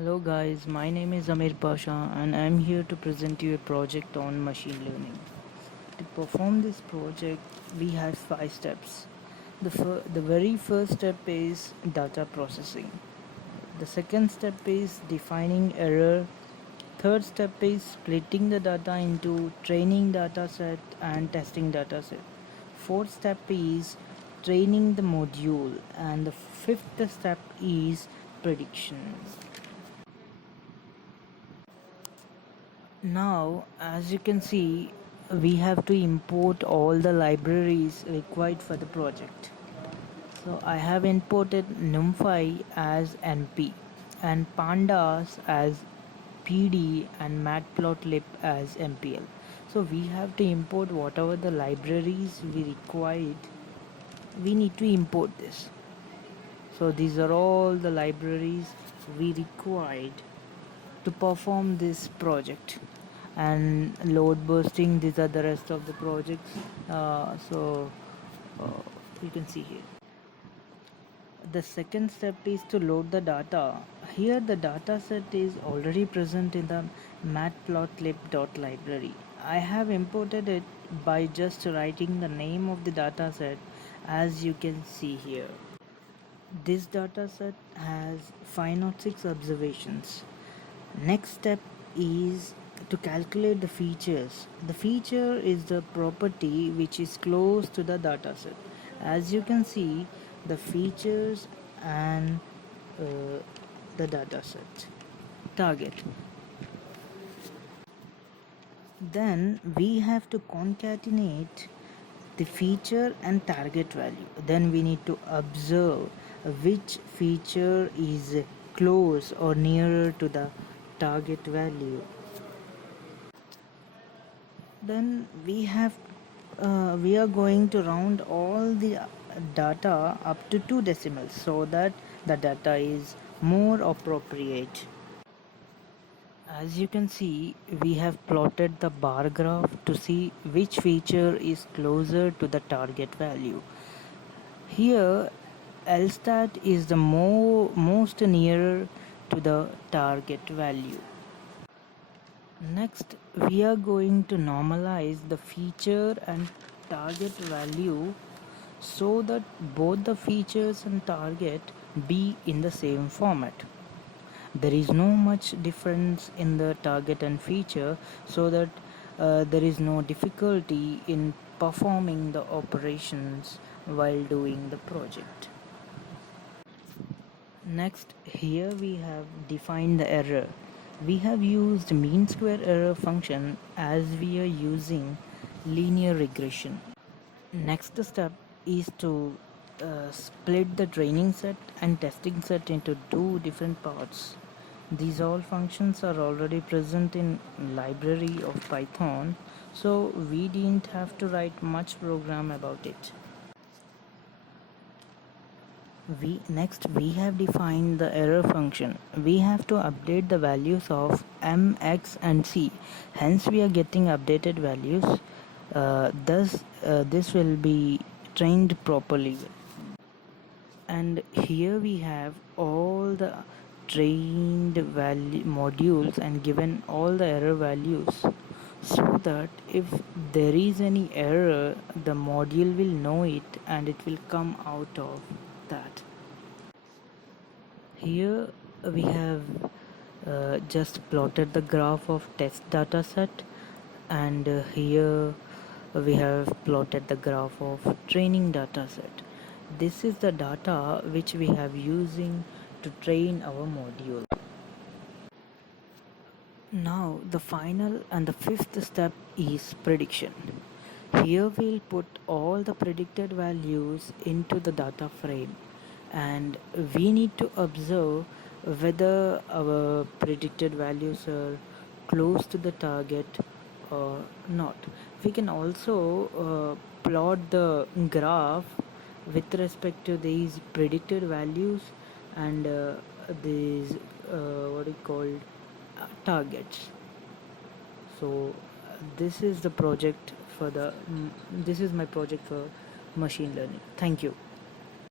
Hello guys, my name is Amir Pasha and I am here to present you a project on machine learning. To perform this project, we have 5 steps. The very first step is data processing. The second step is defining error. Third step is splitting the data into training dataset and testing dataset. Fourth step is training the module, and the fifth step is prediction. Now, as you can see, we have to import all the libraries required for the project. So I have imported NumPy as NP and Pandas as PD and Matplotlib as MPL. So we have to import whatever the libraries we required. We need to import this. So these are all the libraries we required to perform this project. And load bursting, these are the rest of the projects. Uh, you can see here. The second step is to load the data. Here the data set is already present in the matplotlib.library. I have imported it by just writing the name of the data set, as you can see here. This data set has 506 observations. Next step is to calculate the features. The feature is the property which is close to the dataset. As you can see, the features and the dataset target. Then we have to concatenate the feature and target value. Then we need to observe which feature is close or nearer to the target value. Then we are going to round all the data up to 2 decimals so that the data is more appropriate. As you can see, we have plotted the bar graph to see which feature is closer to the target value. Here LSTAT is the most nearer to the target value. Next, we are going to normalize the feature and target value so that both the features and target be in the same format. There is no much difference in the target and feature, so that there is no difficulty in performing the operations while doing the project. Next, here we have defined the error. We have used mean square error function as we are using linear regression. Next step is to split the training set and testing set into 2 different parts. These all functions are already present in library of Python, so we didn't have to write much program about it. We have defined the error function. We have to update the values of m, x and c. Hence we are getting updated values. Thus this will be trained properly. And here we have all the trained value modules and given all the error values, so that if there is any error, the module will know it and it will come out of that. Here we have just plotted the graph of test dataset, and here we have plotted the graph of training dataset. This is the data which we have using to train our module. Now the final and the fifth step is prediction. Here we'll put all the predicted values into the data frame, and we need to observe whether our predicted values are close to the target or not. We can also plot the graph with respect to these predicted values and these what you call targets. So this is the project for the this is my project for machine learning. Thank you.